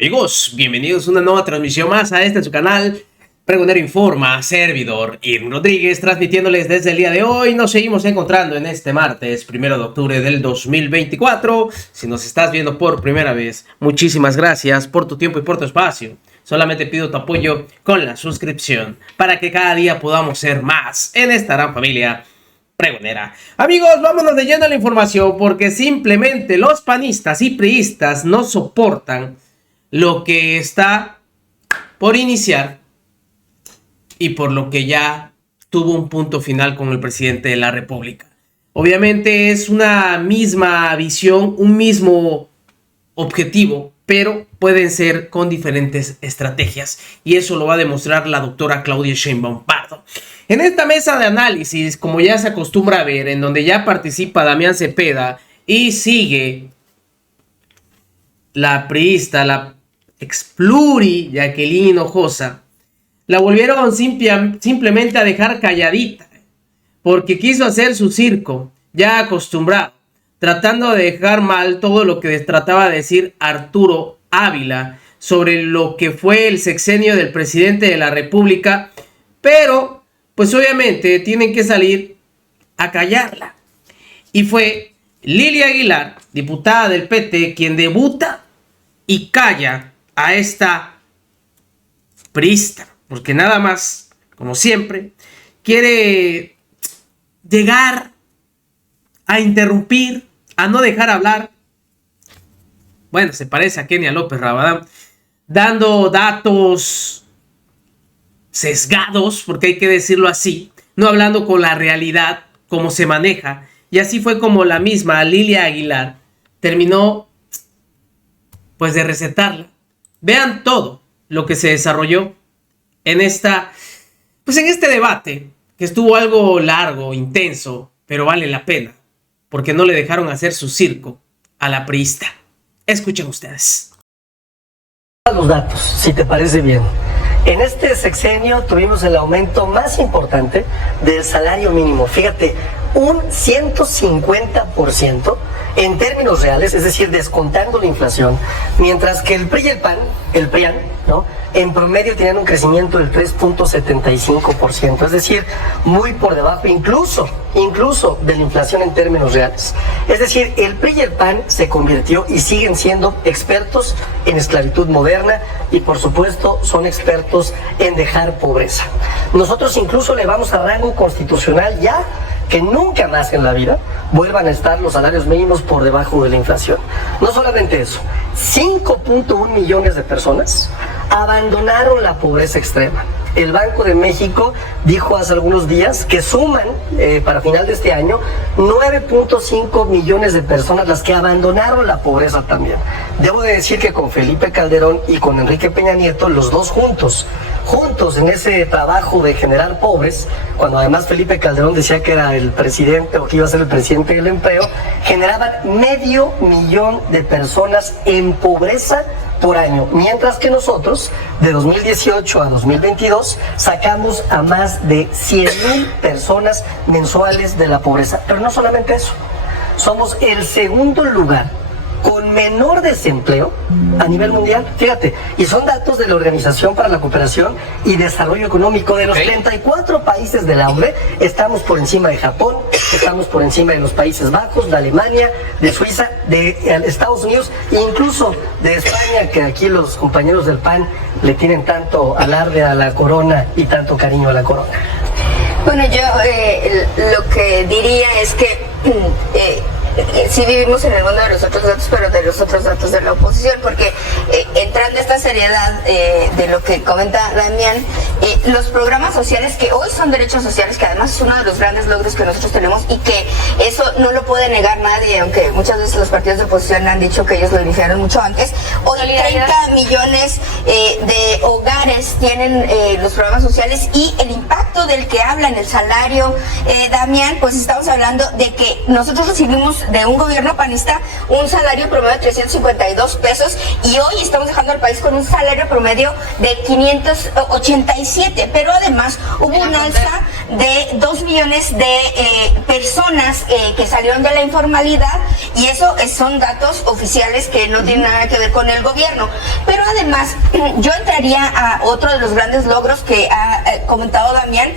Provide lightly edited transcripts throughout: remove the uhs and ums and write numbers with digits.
Amigos, bienvenidos a una nueva transmisión más a su canal Pregonero Informa, servidor Irving Rodríguez, transmitiéndoles desde el día de hoy. Nos seguimos encontrando en este martes 1 de octubre del 2024. Si nos estás viendo por primera vez, muchísimas gracias por tu tiempo y por tu espacio. Solamente pido tu apoyo con la suscripción para que cada día podamos ser más en esta gran familia pregonera. Amigos, vámonos de lleno a la información, porque simplemente los panistas y priistas no soportan lo que está por iniciar y por lo que ya tuvo un punto final con el presidente de la República. Obviamente es una misma visión, un mismo objetivo, pero pueden ser con diferentes estrategias, y eso lo va a demostrar la doctora Claudia Sheinbaum Pardo. En esta mesa de análisis, como ya se acostumbra a ver, en donde ya participa Damián Cepeda y sigue la priista, la expluri Jacqueline Hinojosa, la volvieron simplemente a dejar calladita, porque quiso hacer su circo, ya acostumbrado, tratando de dejar mal todo lo que trataba de decir Arturo Ávila sobre lo que fue el sexenio del presidente de la República, pero pues obviamente tienen que salir a callarla. Y fue Lilia Aguilar, diputada del PT, quien debuta y calla a esta priista, porque nada más, como siempre, quiere llegar a interrumpir, a no dejar hablar. Bueno, se parece a Kenia López Rabadán, dando datos sesgados, porque hay que decirlo así, no hablando con la realidad, como se maneja. Y así fue como la misma Lilia Aguilar terminó pues de recetarla. Vean todo lo que se desarrolló en este debate, que estuvo algo largo, intenso, pero vale la pena, porque no le dejaron hacer su circo a la priista. Escuchen ustedes. Los datos, si te parece bien. En este sexenio tuvimos el aumento más importante del salario mínimo. Fíjate, un 150% en términos reales, es decir, descontando la inflación, mientras que el PRI y el PRIAN, ¿no?, en promedio tenían un crecimiento del 3.75%, es decir, muy por debajo incluso de la inflación en términos reales. Es decir, el PRI y el PAN se convirtió y siguen siendo expertos en esclavitud moderna y por supuesto son expertos en dejar pobreza. Nosotros incluso le vamos a rango constitucional ya que nunca más en la vida vuelvan a estar los salarios mínimos por debajo de la inflación. No solamente eso, 5.1 millones de personas abandonaron la pobreza extrema. El Banco de México dijo hace algunos días que suman para final de este año 9.5 millones de personas las que abandonaron la pobreza también. Debo de decir que con Felipe Calderón y con Enrique Peña Nieto, los dos juntos en ese trabajo de generar pobres, cuando además Felipe Calderón decía que era el presidente o que iba a ser el presidente del empleo, generaban 500,000 de personas en pobreza por año, mientras que nosotros de 2018 a 2022 sacamos a más de 100,000 personas mensuales de la pobreza. Pero no solamente eso, somos el segundo lugar con menor desempleo a nivel mundial, fíjate, y son datos de la Organización para la Cooperación y Desarrollo Económico. De los 34 países de la OCDE, estamos por encima de Japón, estamos por encima de los Países Bajos, de Alemania, de Suiza, de Estados Unidos e incluso de España, que aquí los compañeros del PAN le tienen tanto alarde a la corona y tanto cariño a la corona. Bueno, yo lo que diría es que sí vivimos en el mundo de los otros datos, pero de los otros datos de la oposición, porque entrando a esta seriedad de lo que comenta Damián, los programas sociales, que hoy son derechos sociales, que además es uno de los grandes logros que nosotros tenemos y que eso no lo puede negar nadie, aunque muchas veces los partidos de oposición han dicho que ellos lo iniciaron mucho antes. Hoy 30 millones de hogares tienen los programas sociales, y el impacto del que habla en el salario, Damián, pues estamos hablando de que nosotros recibimos de un gobierno panista un salario promedio de 352 pesos y hoy estamos dejando al país con un salario promedio de 587, pero además hubo un alza de 2 millones de personas que salieron de la informalidad y eso son datos oficiales que no tienen nada que ver con el gobierno. Pero además yo entraría a otro de los grandes logros que ha comentado Damián,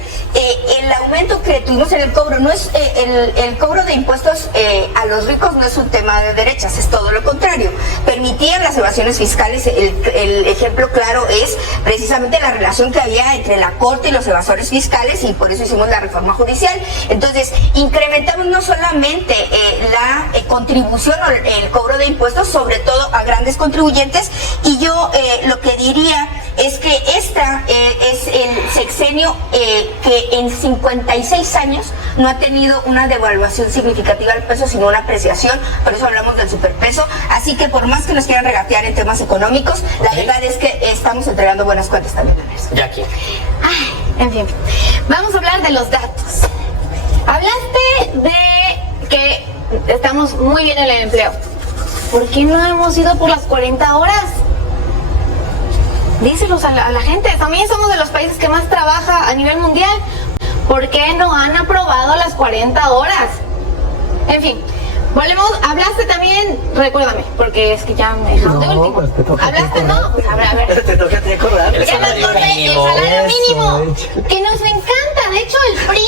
el aumento que tuvimos en el cobro. No es el cobro de impuestos a los ricos no es un tema de derechas, es todo lo contrario. Permitían las evasiones fiscales. El ejemplo claro es precisamente la relación que había entre la Corte y los evasores fiscales y por eso hicimos la reforma judicial. Entonces incrementamos no solamente la contribución o el cobro de impuestos, sobre todo a grandes contribuyentes, y yo lo que diría es que esta es el sexenio que en 56 años no ha tenido una devaluación significativa del peso, sino una apreciación. Por eso hablamos del superpeso. Así que por más que nos quieran regatear en temas económicos, la verdad es que estamos entregando buenas cuentas también en eso. Jackie. Ay, en fin, vamos a hablar de los datos. Hablaste de que estamos muy bien en el empleo. ¿Por qué no hemos ido por las 40 horas? Díselos a la gente. También somos de los países que más trabaja a nivel mundial. ¿Por qué no han aprobado las 40 horas? En fin, volvemos. Hablaste también, recuérdame, porque es que ya me dejaste de último. Pues te toca Hablaste, ¿no? Pues a ver. Te toca recordar. El salario mínimo. El salario mínimo, Eso, que nos encanta. De hecho, el PRI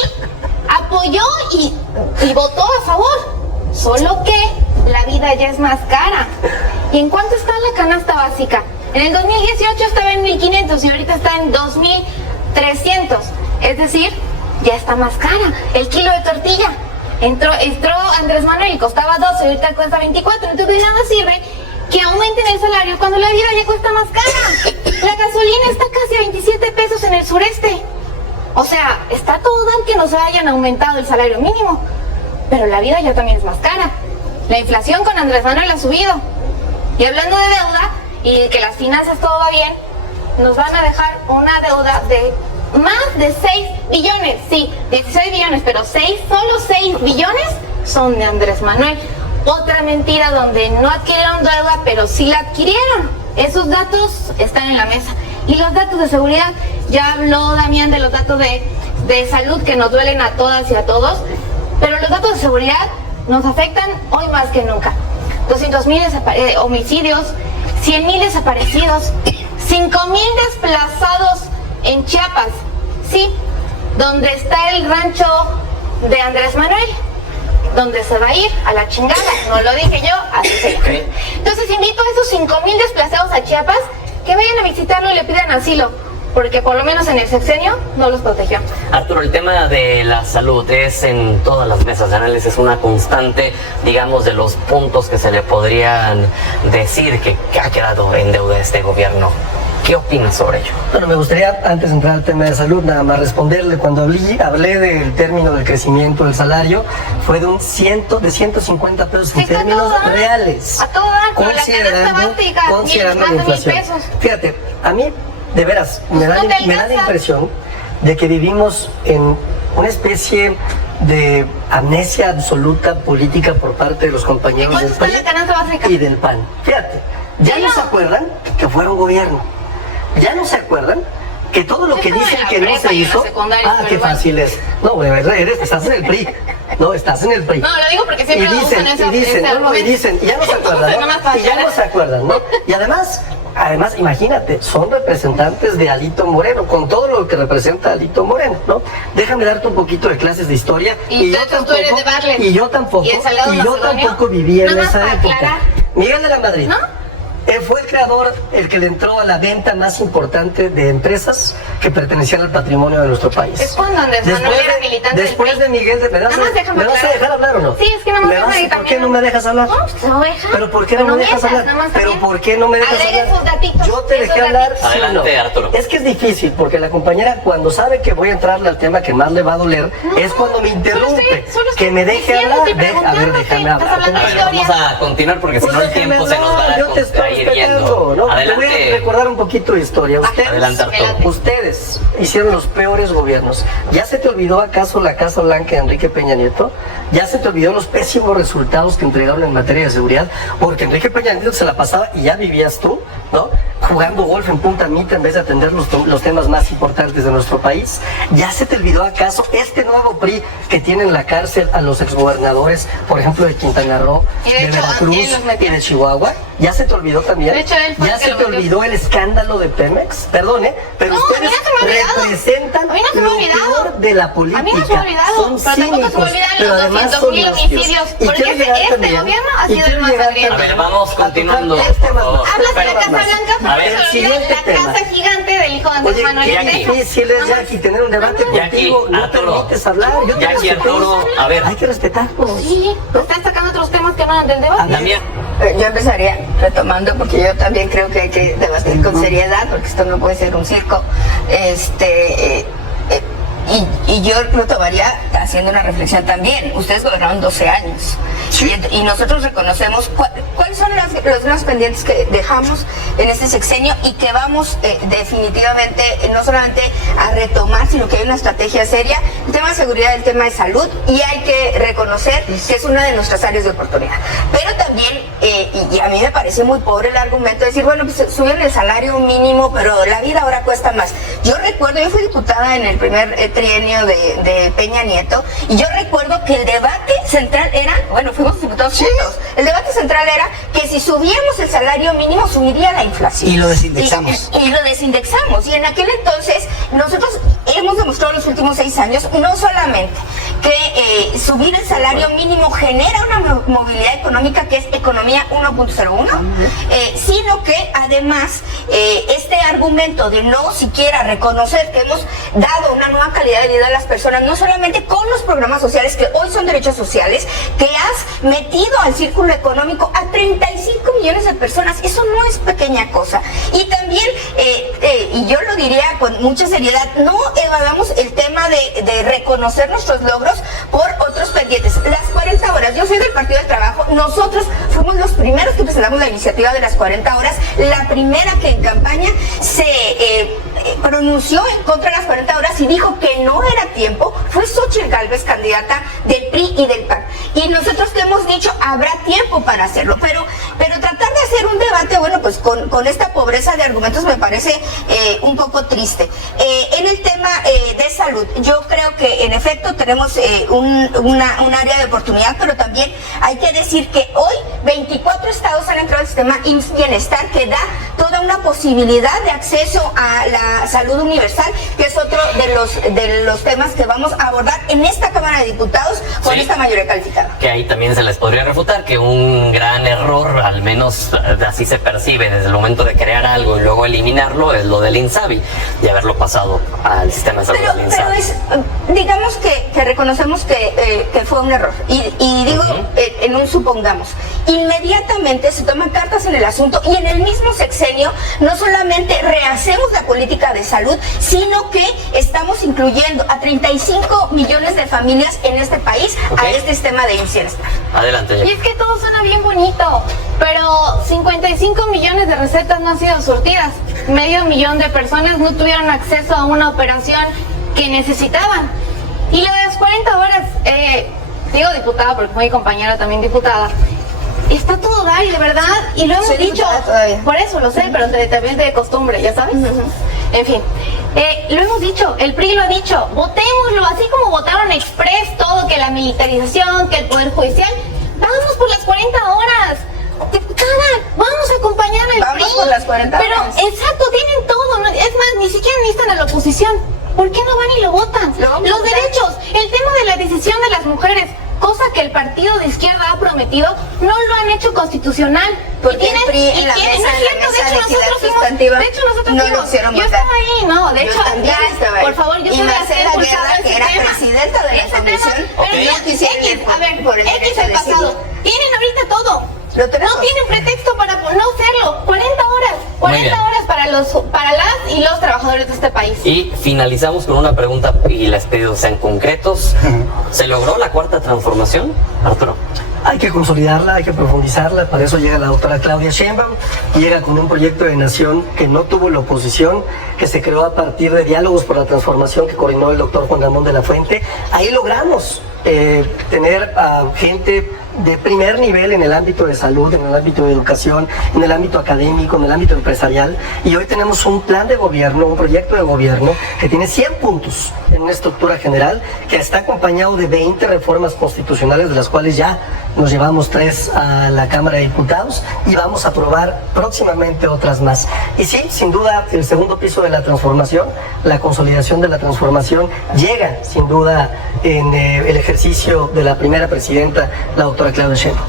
apoyó y votó a favor. Solo que la vida ya es más cara. ¿Y en cuánto está la canasta básica? En el 2018 estaba en 1,500 y ahorita está en 2,300. Es decir, ya está más cara. El kilo de tortilla. Entró Andrés Manuel y costaba 12, ahorita cuesta 24. Entonces de nada sirve que aumenten el salario cuando la vida ya cuesta más cara. La gasolina está casi a 27 pesos en el sureste. O sea, está todo dar que nos hayan aumentado el salario mínimo. Pero la vida ya también es más cara. La inflación con Andrés Manuel ha subido. Y hablando de deuda y que las finanzas todo va bien, nos van a dejar una deuda de más de 6 billones. Sí, 16 billones, pero solo 6 billones son de Andrés Manuel. Otra mentira donde no adquirieron deuda, pero sí la adquirieron. Esos datos están en la mesa. Y los datos de seguridad, ya habló Damián de los datos de salud que nos duelen a todas y a todos, pero los datos de seguridad nos afectan hoy más que nunca. 200,000 homicidios, 100,000 desaparecidos, 5,000 desplazados en Chiapas, sí, donde está el rancho de Andrés Manuel, donde se va a ir a la chingada, no lo dije yo, así se llama. Entonces invito a esos 5,000 desplazados a Chiapas que vayan a visitarlo y le pidan asilo, porque por lo menos en el sexenio no los protegió. Arturo, el tema de la salud es en todas las mesas de análisis una constante, digamos, de los puntos que se le podrían decir que ha quedado en deuda este gobierno. ¿Qué opinas sobre ello? Bueno, me gustaría, antes de entrar al tema de salud, nada más responderle. Cuando hablé del término del crecimiento del salario, fue de 150 pesos en términos reales. A todo dar, con la canasta básica, considerando la más de 1,000 inflación. pesos. Fíjate, a mí, de veras, me da la impresión de que vivimos en una especie de amnesia absoluta política por parte de los compañeros del ¿Cuánto está la canasta básica? PRI y del PAN. Fíjate, ya no se acuerdan que fueron gobierno. Ya no se acuerdan que todo lo que dicen que no se hizo. Qué fácil es. No, güey, estás en el PRI. No, estás en el PRI. No, lo digo porque siempre lo usan ese dicen, y ya no se acuerdan, ¿no? Y ya no se acuerdan, ¿no? Y además, imagínate, son representantes de Alito Moreno, con todo lo que representa Alito Moreno, ¿no? Déjame darte un poquito de clases de historia. Y tú eres de Barlet. Y yo tampoco. ¿Y yo tampoco viví en Nada más esa para época. aclarar. Miguel de la Madrid. ¿No? Fue el creador, el que le entró a la venta más importante de empresas que pertenecían al patrimonio de nuestro país. Es cuando Andrés Manuel era militante del Después PRI. de Miguel de... ¿Me vas a dejar hablar o no? Sí, es que no me dejas ahí ¿Por qué también. no me dejas hablar? No, pues no deja. ¿Pero por qué no me dejas hablar? ¿Pero por qué no me dejas Agrega hablar? esos datitos, Yo te esos dejé hablar, datitos. sí o no. Adelante, Arturo. Es que es difícil, porque la compañera cuando sabe que voy a entrarle al tema que más le va a doler, es cuando me interrumpe. solo estoy Que me deje diciéndote y hablar. A ver, preguntándote. déjame Estás hablar. hablando de A ver, vamos a continuar porque si no el tiempo se nos va Yo te estoy a ir respetando, yendo. ¿no? Te voy a Adelante. recordar un poquito de historia. Adelante, Arturo. Ustedes hicieron los peores gobiernos. ¿Ya se te olvidó acaso la Casa Blanca de Enrique Peña Nieto? Ya se te olvidó los pésimos resultados que entregaron en materia de seguridad, porque Enrique Peña Nieto se la pasaba y ya vivías tú, ¿no? Jugando golf en Punta Mita en vez de atender los temas más importantes de nuestro país. ¿Ya se te olvidó acaso este nuevo PRI que tiene en la cárcel a los exgobernadores, por ejemplo, de Quintana Roo, de Veracruz y de Chihuahua? ¿Ya se te olvidó también? De hecho, él fue ¿Ya el que se lo te metió. olvidó el escándalo de Pemex? Perdone, pero No, a mí ustedes no se me ha olvidado. representan A mí no se me ha lo olvidado. peor de la política. A mí no se me ha olvidado, Son pero tampoco se me cínicos, olvidan pero los además 200.000 son necios. homicidios, Y porque quiero llegar este también- gobierno ha y sido quiero el más llegar sangriento. A ver, también vamos a tocar continuando. tres temas más. Hablas de la Tres Casa temas más. Blanca, A ver, pero El se siguiente olvida la tema. casa gigante del hijo de Andrés Oye, Manuel. qué Jackie. difícil es, Jackie, tener un debate Jackie, contigo. No Arturo. permites hablar. Yo te Jackie, respeto. Arturo, a ver. Hay que respetarnos. Sí, están sacando otros temas que no eran del debate. También, Yo empezaría retomando, porque yo también creo que hay que debatir con seriedad, porque esto no puede ser un circo. Y yo retomaría haciendo una reflexión también. Ustedes gobernaron 12 años y nosotros reconocemos cuáles son los grandes pendientes que dejamos en este sexenio y que vamos definitivamente no solamente a retomar, sino que hay una estrategia seria. El tema de seguridad, el tema de salud, y hay que reconocer que es una de nuestras áreas de oportunidad. Pero también, y a mí me parece muy pobre el argumento de decir, bueno, pues subieron el salario mínimo, pero la vida ahora cuesta más. Yo recuerdo, yo fui diputada en el primer trienio de Peña Nieto, y yo recuerdo que el debate central era, bueno, fuimos diputados juntos, el debate central era que si subíamos el salario mínimo subiría la inflación. Y lo desindexamos. Y lo desindexamos. Y en aquel entonces nosotros hemos demostrado en los últimos 6 años no solamente que subir el salario mínimo genera una movilidad económica que es economía 1.01, sino que además este argumento de no siquiera reconocer que hemos dado una nueva calidad de vida a las personas, no solamente con los programas sociales que hoy son derechos sociales, que has metido al círculo económico a 35 millones de personas, eso no es pequeña cosa. Y también, y yo lo diría con mucha seriedad, no evadamos el tema de reconocer nuestros logros por otros pendientes. Las 40 horas, yo soy del Partido del Trabajo, nosotros fuimos los primeros que presentamos la iniciativa de las 40 horas, la primera que en campaña se pronunció en contra de las 40 horas y dijo que no era tiempo, fue Xóchitl Gálvez, candidata del PRI y del PAN. Y nosotros te hemos dicho, habrá tiempo para hacerlo, pero tratar de hacer un debate, bueno, pues con esta pobreza de argumentos me parece un poco triste. En el tema de salud, yo creo que en efecto tenemos un área de oportunidad, pero también hay que decir que hoy 24 estados han entrado al sistema IMSS Bienestar, que da toda una posibilidad de acceso a la salud universal, que es otro de los temas que vamos a abordar en esta Cámara de Diputados con esta mayoría calificada. que ahí también se les podría refutar que un gran error, al menos así se percibe desde el momento de crear algo y luego eliminarlo, es lo del INSABI, de haberlo pasado al sistema de salud del Pero INSABI. digamos que reconocemos que fue un error. Y digo, en un supongamos, inmediatamente se toman cartas en el asunto y en el mismo sexenio no solamente rehacemos la política de salud, sino que estamos incluyendo a 35 millones de familias en este país a este sistema de IMSS Bienestar. Adelante, Y Jackie. es que todo suena bien bonito, pero 55 millones de recetas no han sido surtidas. Medio millón de personas no tuvieron acceso a una operación que necesitaban. Y lo de las 40 horas, digo diputada porque fue mi compañera también diputada, está todo dar y de verdad, y lo hemos Soy dicho, diputada todavía. por eso lo sé, pero también de costumbre, ya sabes. En fin, lo hemos dicho, el PRI lo ha dicho, votémoslo, así como votaron express todo, que la militarización, que el Poder Judicial, vamos por las 40 horas. Diputada, vamos a acompañar al Vamos PRI. por las 40 Pero, horas. exacto, tienen todo, es más, ni siquiera necesitan a la oposición. ¿Por qué no van y lo votan? Lo vamos a Los votar. derechos, el tema de la decisión de las mujeres, cosa que el partido de izquierda ha prometido, no lo han hecho constitucional. Porque el PRI en la no mesa- es en la cierto, mesa de de hecho equidad nosotros sustantiva nosotros no lo fuimos. hicieron Yo votar. estaba ahí, no, de Yo hecho, también estaba ahí. por favor, yo Y soy Marcela la Guerra, que era presidenta de la comisión, no quisieron X, a ver, por el X derecho a el pasado. decidir. Tienen ahorita todo. Lo tenemos. No tienen pretexto para no hacerlo. 40 horas. Muy 40 bien. horas para las y los trabajadores de este país. Y finalizamos con una pregunta y les pido sean concretos. ¿Se logró la cuarta transformación, Arturo? Hay que consolidarla, hay que profundizarla, para eso llega la doctora Claudia Sheinbaum, llega con un proyecto de nación que no tuvo la oposición, que se creó a partir de diálogos por la transformación que coordinó el doctor Juan Ramón de la Fuente. Ahí logramos tener a gente de primer nivel en el ámbito de salud, en el ámbito de educación, en el ámbito académico, en el ámbito empresarial. Y hoy tenemos un plan de gobierno, un proyecto de gobierno que tiene 100 puntos en una estructura general, que está acompañado de 20 reformas constitucionales, de las cuales ya nos llevamos 3 a la Cámara de Diputados y vamos a aprobar próximamente otras más. Y sí, sin duda, el segundo piso de la transformación, la consolidación de la transformación, llega sin duda en el ejercicio de la primera presidenta, la doctora Claudia Sheinbaum.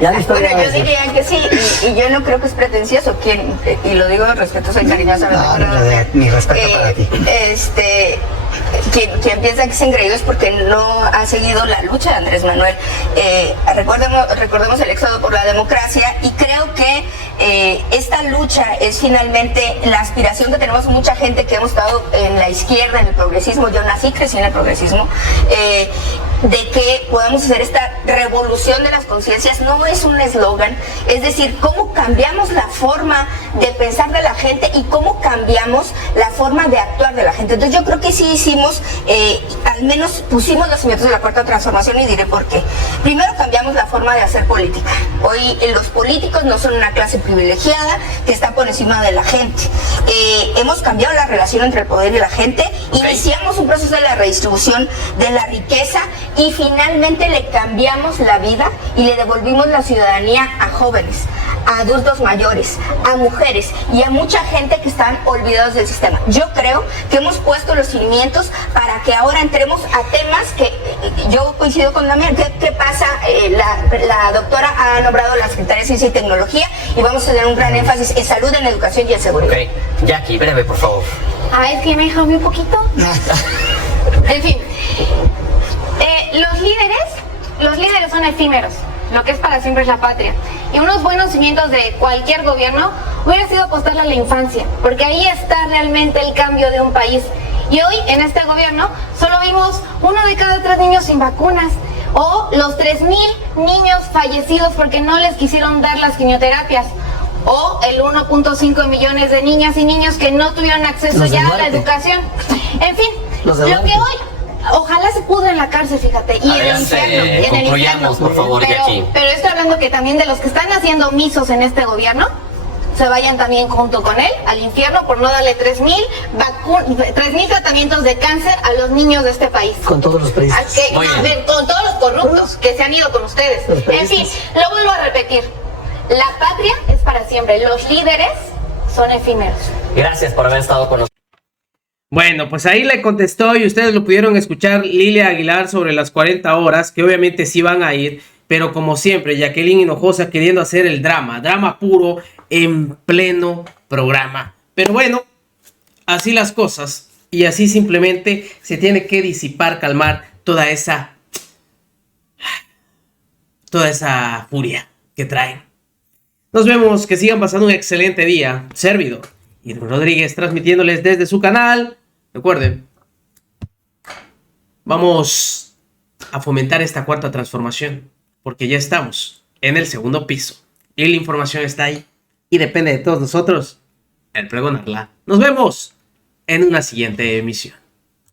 Ya la historia Bueno, va a yo decir. diría que sí, y yo no creo que es pretencioso, y lo digo respetuosa y cariñosa. Mi respeto para ti. Quien piensa que es engreído es porque no ha seguido la lucha de Andrés Manuel. Recordemos el éxodo por la democracia, y creo que esta lucha es finalmente la aspiración que tenemos mucha gente que hemos estado en la izquierda, en el progresismo. Yo nací, crecí en el progresismo, de que podamos hacer esta revolución de las conciencias. No es un eslogan, es decir, cómo cambiamos la forma de pensar de la gente y cómo cambiamos la forma de actuar de la gente. Entonces yo creo que sí hicimos, al menos pusimos los cimientos de la cuarta transformación, y diré por qué. Primero, cambiamos la forma de hacer política. Hoy los políticos no son una clase privilegiada que está por encima de la gente. Hemos cambiado la relación entre el poder y la gente, iniciamos un proceso de la redistribución de la riqueza, y finalmente le cambiamos la vida y le devolvimos la ciudadanía a jóvenes, a adultos mayores, a mujeres y a mucha gente que están olvidados del sistema. Yo creo que hemos puesto los cimientos para que ahora entremos a temas que yo coincido con Damián. ¿Qué pasa? La doctora ha nombrado la Secretaría de Ciencia y Tecnología, y vamos a tener un gran énfasis en salud, en educación y en seguridad. Ok, Jackie, breve, por favor. Es que me dejó un poquito. En fin, los líderes son efímeros. Lo que es para siempre es la patria. Y unos buenos cimientos de cualquier gobierno hubiera sido apostarle a la infancia, porque ahí está realmente el cambio de un país. Y hoy, en este gobierno, solo vimos 1 de cada 3 niños sin vacunas, o los 3,000 niños fallecidos porque no les quisieron dar las quimioterapias, o el 1.5 millones de niñas y niños que no tuvieron acceso ya a la educación. En fin, lo que hoy ojalá se pudre en la cárcel, fíjate, y Adelante, en el infierno. por favor, Jackie. Pero estoy hablando que también de los que están haciendo omisos en este gobierno, se vayan también junto con él al infierno por no darle 3,000 tratamientos de cáncer a los niños de este país. Con todos los países. Con todos los corruptos que se han ido con ustedes. En fin, lo vuelvo a repetir. La patria es para siempre. Los líderes son efímeros. Gracias por haber estado con nosotros. Bueno, pues ahí le contestó, y ustedes lo pudieron escuchar, Lilia Aguilar, sobre las 40 horas, que obviamente sí van a ir, pero como siempre, Jacqueline Hinojosa queriendo hacer el drama puro en pleno programa. Pero bueno, así las cosas, y así simplemente se tiene que disipar, calmar toda esa furia que traen. Nos vemos, que sigan pasando un excelente día. Servidor Irving Rodríguez, transmitiéndoles desde su canal. Recuerden, vamos a fomentar esta cuarta transformación, porque ya estamos en el segundo piso y la información está ahí, y depende de todos nosotros el pregonarla. Nos vemos en una siguiente emisión.